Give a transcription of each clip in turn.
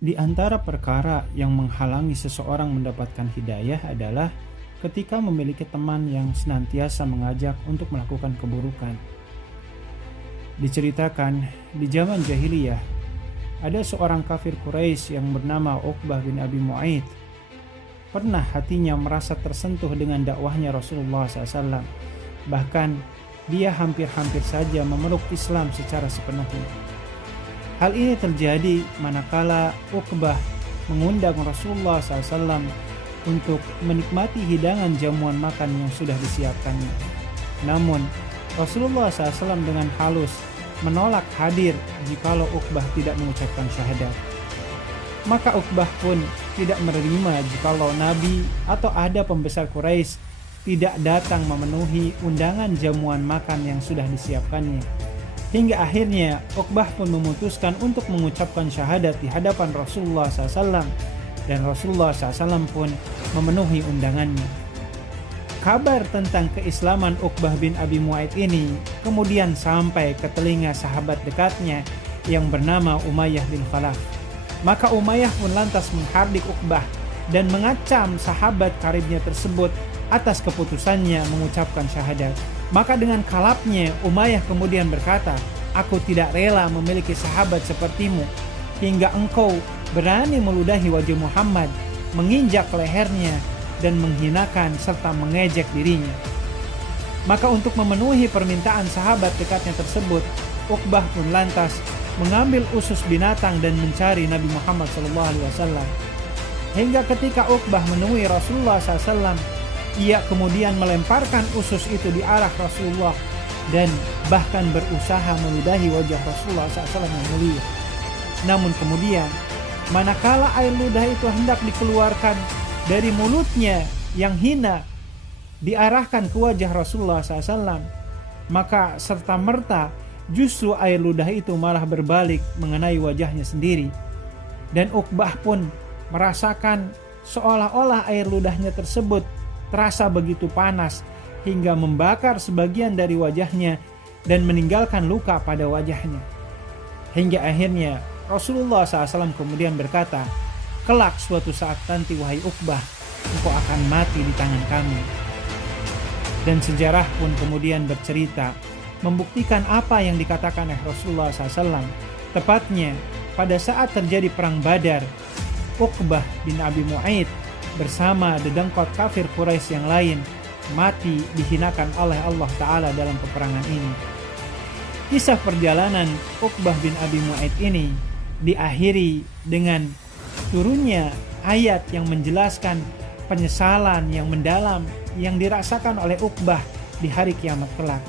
Di antara perkara yang menghalangi seseorang mendapatkan hidayah adalah ketika memiliki teman yang senantiasa mengajak untuk melakukan keburukan. Diceritakan di zaman jahiliyah, ada seorang kafir Quraisy yang bernama Uqbah bin Abi Mu'ayth. Pernah hatinya merasa tersentuh dengan dakwahnya Rasulullah SAW. Bahkan dia hampir-hampir saja memeluk Islam secara sepenuhnya. Hal ini terjadi manakala Uqbah mengundang Rasulullah SAW untuk menikmati hidangan jamuan makan yang sudah disiapkannya. Namun Rasulullah SAW dengan halus menolak hadir jikalau Uqbah tidak mengucapkan syahadat. Maka Uqbah pun tidak menerima jikalau Nabi atau ada pembesar Quraisy tidak datang memenuhi undangan jamuan makan yang sudah disiapkannya. Hingga akhirnya Uqbah pun memutuskan untuk mengucapkan syahadat di hadapan Rasulullah SAW, dan Rasulullah SAW pun memenuhi undangannya. Kabar tentang keislaman Uqbah bin Abi Mu'ayth ini kemudian sampai ke telinga sahabat dekatnya yang bernama Umayyah bin Khalaf. Maka Umayyah pun lantas menghardik Uqbah dan mengacam sahabat karibnya tersebut atas keputusannya mengucapkan syahadat. Maka dengan kalapnya Umayyah kemudian berkata, "Aku tidak rela memiliki sahabat sepertimu, hingga engkau berani meludahi wajah Muhammad, menginjak lehernya, dan menghinakan serta mengejek dirinya." Maka untuk memenuhi permintaan sahabat dekatnya tersebut, Uqbah pun lantas mengambil usus binatang dan mencari Nabi Muhammad SAW. Hingga ketika Uqbah menemui Rasulullah SAW, ia kemudian melemparkan usus itu di arah Rasulullah dan bahkan berusaha meludahi wajah Rasulullah SAW yang mulia. Namun kemudian manakala air ludah itu hendak dikeluarkan dari mulutnya yang hina diarahkan ke wajah Rasulullah SAW, maka serta merta justru air ludah itu malah berbalik mengenai wajahnya sendiri. Dan Uqbah pun merasakan seolah-olah air ludahnya tersebut terasa begitu panas hingga membakar sebagian dari wajahnya dan meninggalkan luka pada wajahnya. Hingga akhirnya Rasulullah SAW kemudian berkata, "Kelak suatu saat nanti wahai Uqbah, engkau akan mati di tangan kami." Dan sejarah pun kemudian bercerita membuktikan apa yang dikatakan oleh Rasulullah SAW. Tepatnya pada saat terjadi perang Badar, Uqbah bin Abi Mu'ayth bersama dedengkot kafir Quraisy yang lain mati dihinakan oleh Allah Ta'ala dalam peperangan ini. Kisah perjalanan Uqbah bin Abi Mu'ayth ini diakhiri dengan turunnya ayat yang menjelaskan penyesalan yang mendalam yang dirasakan oleh Uqbah di hari kiamat kelak.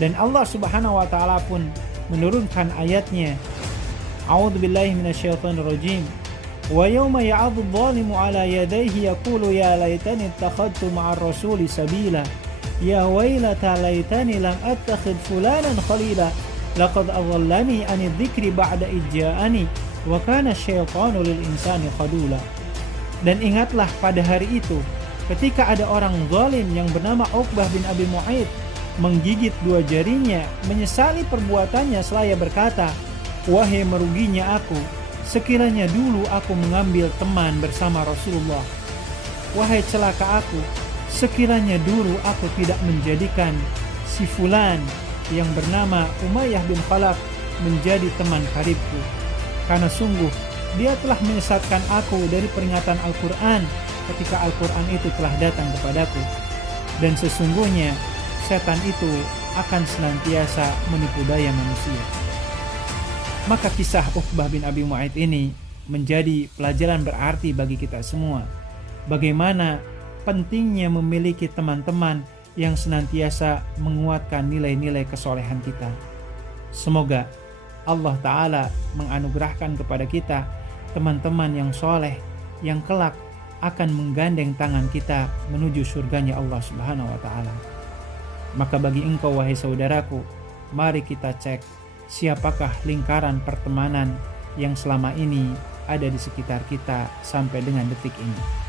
Dan Allah Subhanahu wa Ta'ala pun menurunkan ayatnya, A'udzubillahi minasyaitonirrajim. Wa yawma ya'adhu adh-dhalimu 'ala yadayhi yaqulu ya laitani ittakhadtu ma'ar rasuli sabila ya wailata laitani lam attakhidh fulanan khalila laqad adallani 'ani dzikri ba'da idja'ani wa kana asyaitanu lil insani khadula. Dan ingatlah pada hari itu ketika ada orang zalim yang bernama Uqbah bin Abi Mu'ayth menggigit dua jarinya, menyesali perbuatannya seraya berkata, "Wahai meruginya aku, sekiranya dulu aku mengambil teman bersama Rasulullah. Wahai celaka aku, sekiranya dulu aku tidak menjadikan si fulan yang bernama Umayyah bin Khalaf menjadi teman karibku. Karena sungguh dia telah menyesatkan aku dari peringatan Al-Quran ketika Al-Quran itu telah datang kepadaku. Dan sesungguhnya setan itu akan senantiasa menipu daya manusia." Maka kisah Uqbah bin Abi Mu'ayth ini menjadi pelajaran berarti bagi kita semua. Bagaimana pentingnya memiliki teman-teman yang senantiasa menguatkan nilai-nilai kesolehan kita. Semoga Allah Ta'ala menganugerahkan kepada kita teman-teman yang soleh, yang kelak akan menggandeng tangan kita menuju surganya Allah Subhanahu wa Ta'ala. Maka bagi engkau wahai saudaraku, mari kita cek siapakah lingkaran pertemanan yang selama ini ada di sekitar kita sampai dengan detik ini.